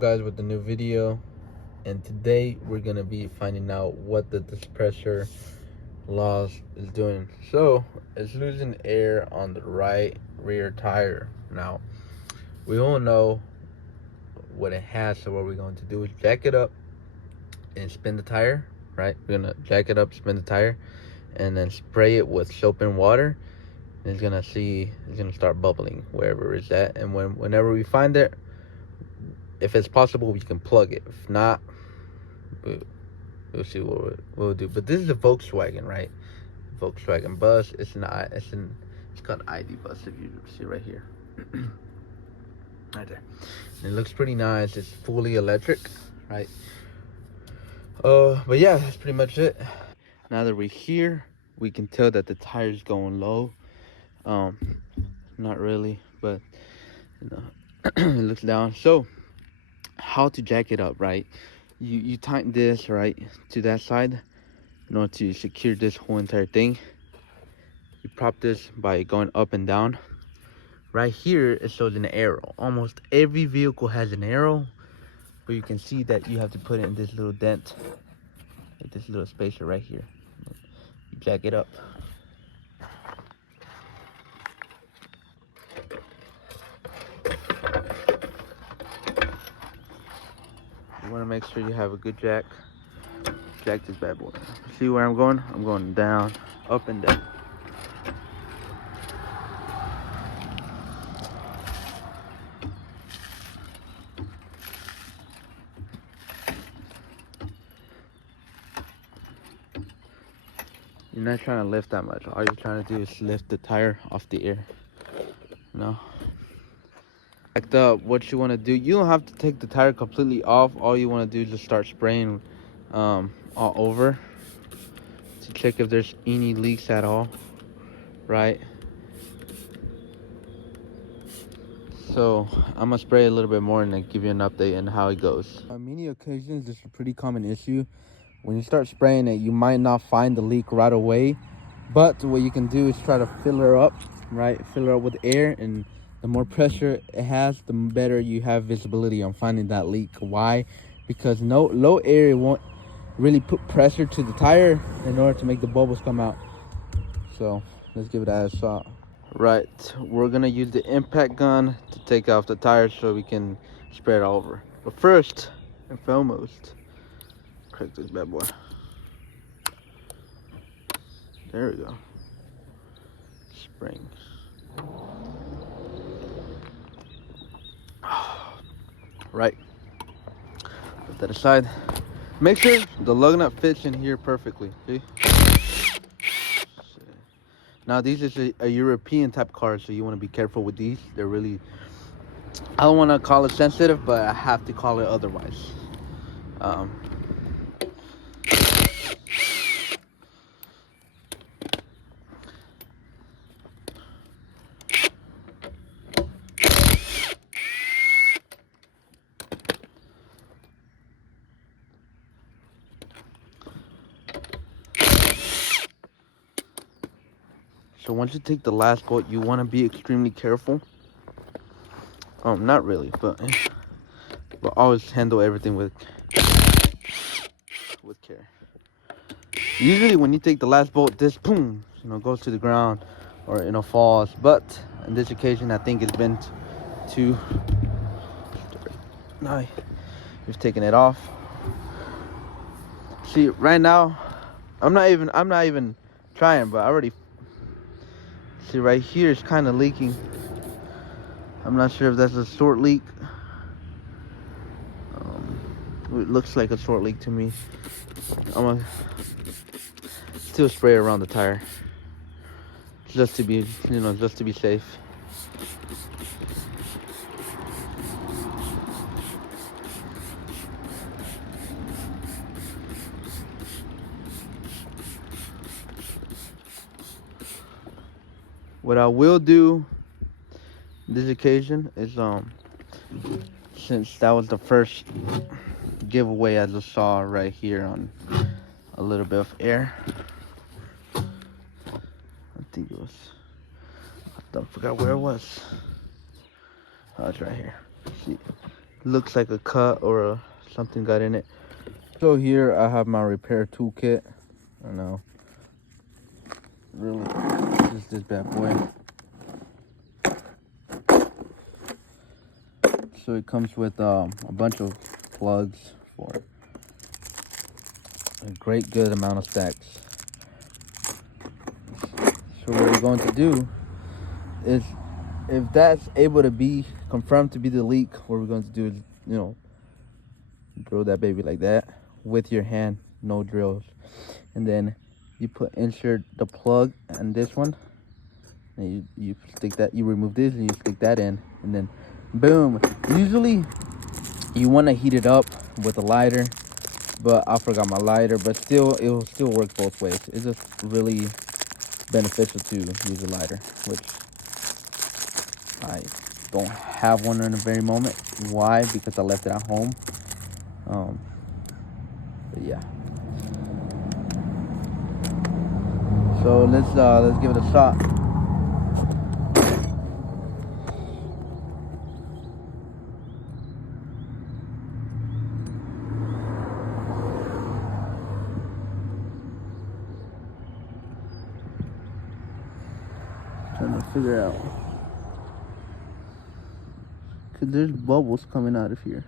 Guys, with the new video, and today we're gonna be finding out what this pressure loss is doing. So it's losing air on the right rear tire. Now we all know what it has, so what we're going to do is jack it up and spin the tire. Right, we're gonna jack it up, spin the tire, and then spray it with soap and water. And it's gonna start bubbling wherever it's at, and whenever we find it, if it's possible, we can plug it. If not, we'll see what we'll do. But this is a Volkswagen, right? Volkswagen Buzz. It's called ID Buzz. If you see right here, right there. And it looks pretty nice. It's fully electric, right? But yeah, that's pretty much it. Now that we're here, we can tell that the tire's going low. Not really, but you know, it looks down. So how to jack it up, right? You tighten this right to that side in order to secure this whole entire thing. You prop this by going up and down. Right here it shows an arrow. Almost every vehicle has an arrow, but you can see that you have to put it in this little dent, like this little spacer right here. You jack it up. You want to make sure you have a good jack. Jack this bad boy. See where I'm going? I'm going down, up and down. You're not trying to lift that much. All you're trying to do is lift the tire off the air. No. Backed up, what you want to do, you don't have to take the tire completely off. All you want to do is just start spraying all over to check if there's any leaks at all, right? So I'm gonna spray a little bit more and then give you an update on how it goes. On many occasions, this is a pretty common issue. When you start spraying it, you might not find the leak right away, but what you can do is try to fill her up, right? Fill her up with air, and the more pressure it has, the better you have visibility on finding that leak. Why? Because low air won't really put pressure to the tire in order to make the bubbles come out. So let's give it a shot. Right, we're gonna use the impact gun to take off the tires so we can spray it all over. But first and foremost, crack this bad boy. There we go. Springs. Right. Put that aside. Make sure the lug nut fits in here perfectly. See? Now these is a European type car, so you want to be careful with these. They're really, I don't want to call it sensitive, but I have to call it otherwise. So once you take the last bolt, you want to be extremely careful. Not really, but always handle everything with care. Usually when you take the last bolt, this boom, goes to the ground or falls. But in this occasion, I think it's bent too. Now you've taken it off. See, right now, I'm not even trying, but I already. See, right here it's kind of leaking. I'm not sure if that's a short leak. It looks like a short leak to me. I'm gonna still spray around the tire, just to be, just to be safe. What I will do this occasion is since that was the first giveaway, I just saw right here on a little bit of air. I think it was, I don't forgot where it was. Oh, it's right here. See, looks like a cut or something got in it. So here I have my repair toolkit. I know, really, this is this bad boy. So it comes with a bunch of plugs for a great good amount of stacks. So what we're going to do is, if that's able to be confirmed to be the leak, what we're going to do is, you know, drill that baby like that with your hand, no drills, and then you insert the plug and this one, and you stick that, you remove this and you stick that in, and then boom. Usually you want to heat it up with a lighter, but I forgot my lighter. But still, it will still work both ways. It's just really beneficial to use a lighter, which I don't have one in the very moment. Why? Because I left it at home. But yeah. So let's give it a shot. Trying to figure out, cause there's bubbles coming out of here.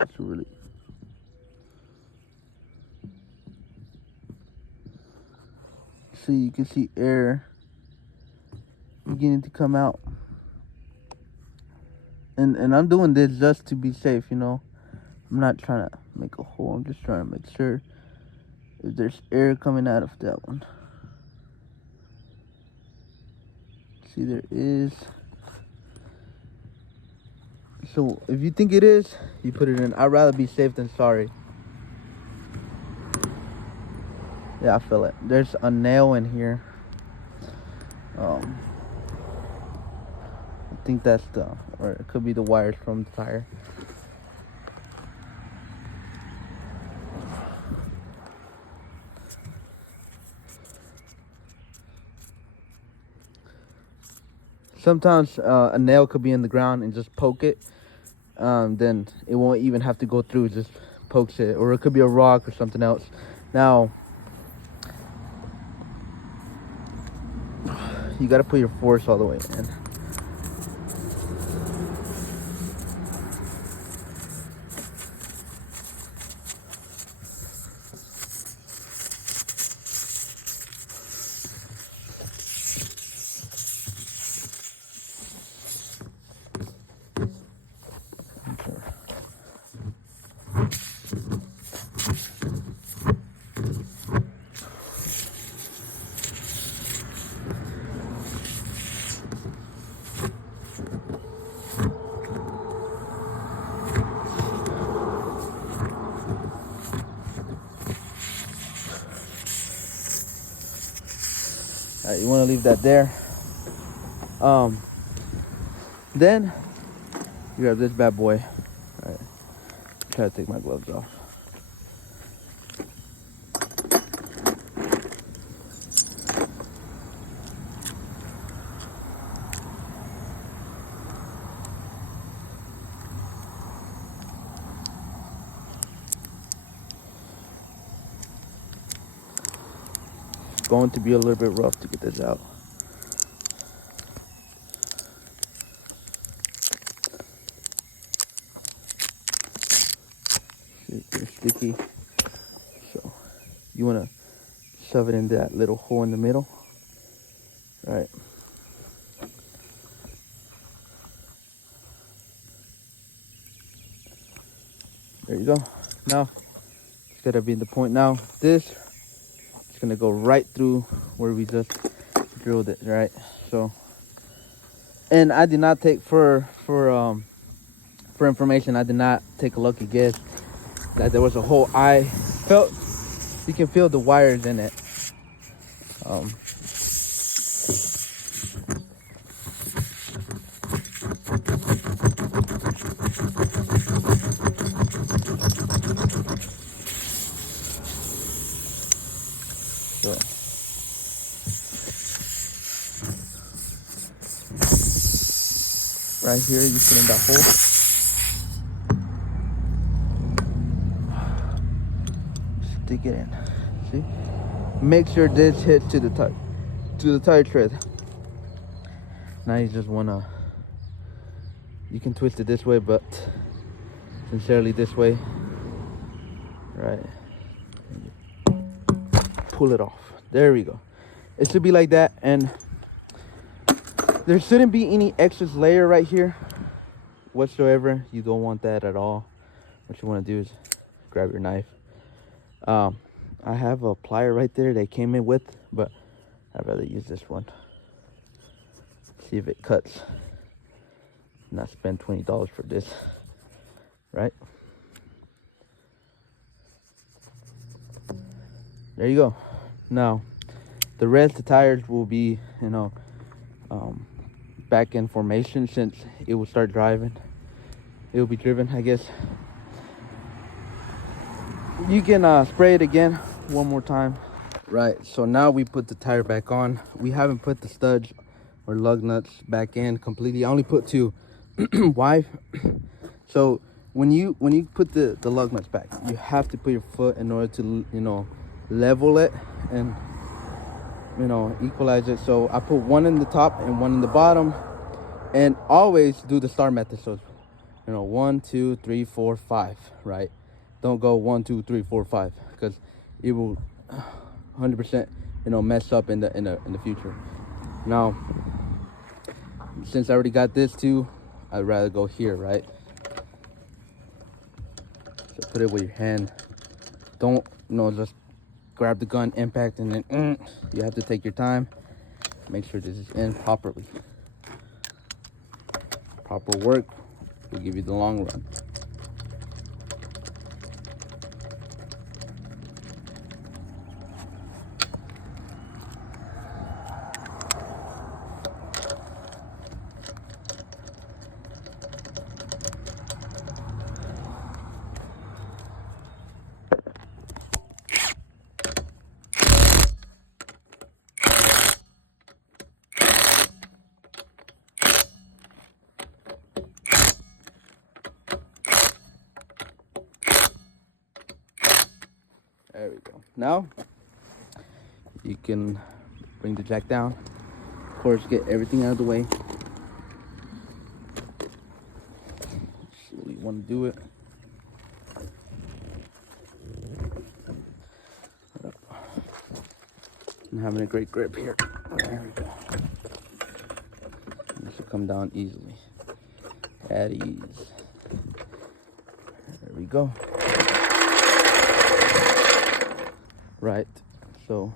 It's really, see, you can see air beginning to come out, and I'm doing this just to be safe, you know. I'm not trying to make a hole. I'm just trying to make sure if there's air coming out of that one. See, there is. So if you think it is, you put it in. I'd rather be safe than sorry. Yeah, I feel it. There's a nail in here. I think that's or it could be the wires from the tire. Sometimes a nail could be in the ground and just poke it. Then it won't even have to go through, it just pokes it. Or it could be a rock or something else. Now, you gotta put your force all the way in. Alright, you want to leave that there. Then you grab this bad boy. Alright, try to take my gloves off. It's going to be a little bit rough to get this out. It's sticky, so you want to shove it in that little hole in the middle. Right. There you go. Now it's gotta be the point. Now this is gonna go right through where we just drilled it, right? So, and I did not take for information, I did not take a lucky guess that there was a hole. I felt, you can feel the wires in it. right here. You put in that hole. Stick it in. See? Make sure this hits to the tire tread. Now you just wanna, you can twist it this way, but sincerely this way, right? Pull it off. There we go. It should be like that, and there shouldn't be any excess layer right here whatsoever. You don't want that at all. What you want to do is grab your knife. I have a plier right there they came in with, but I'd rather use this one. See if it cuts. Not spend $20 for this, right? There you go. Now the rest, the tires will be, you know, back in formation since it will start driving. It will be driven, I guess. You can spray it again one more time. Right, so now we put the tire back on. We haven't put the studs or lug nuts back in completely. I only put 2. Why? So when you put the lug nuts back, you have to put your foot in order to, you know, level it and, you know, equalize it. So I put one in the top and one in the bottom, and always do the star method. So, you know, 1, 2, 3, 4, 5, right? Don't go 1, 2, 3, 4, 5, because it will 100%, you know, mess up in the future. Now, since I already got this too, I'd rather go here, right? So put it with your hand. Don't, you know, just grab the gun, impact, and then you have to take your time. Make sure this is in properly. Proper work will give you the long run. There we go. Now you can bring the jack down. Of course, get everything out of the way. Really want to do it. I'm having a great grip here. There we go. This should come down easily. At ease. There we go. Right, so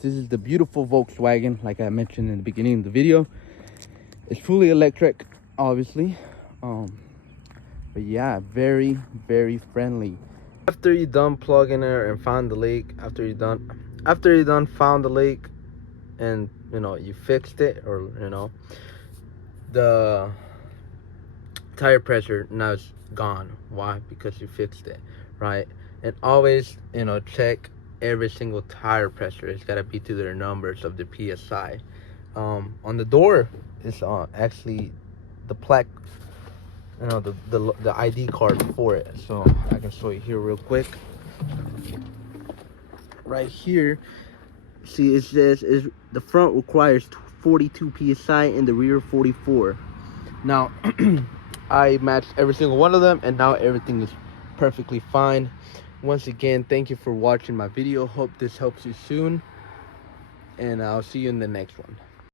this is the beautiful Volkswagen, like I mentioned in the beginning of the video. It's fully electric, obviously, but yeah, very, very friendly. After you're done plugging it and found the leak, after you're done found the leak, and you know you fixed it, or you know the tire pressure now is gone. Why? Because you fixed it, right? And always, you know, check every single tire pressure. It's got to be to their numbers of the PSI. On the door is actually the plaque, you know, the ID card for it. So I can show you here real quick. Right here, see, it says the front requires 42 PSI and the rear 44. Now I matched every single one of them, and now everything is perfectly fine. Once again, thank you for watching my video. Hope this helps you soon, and I'll see you in the next one.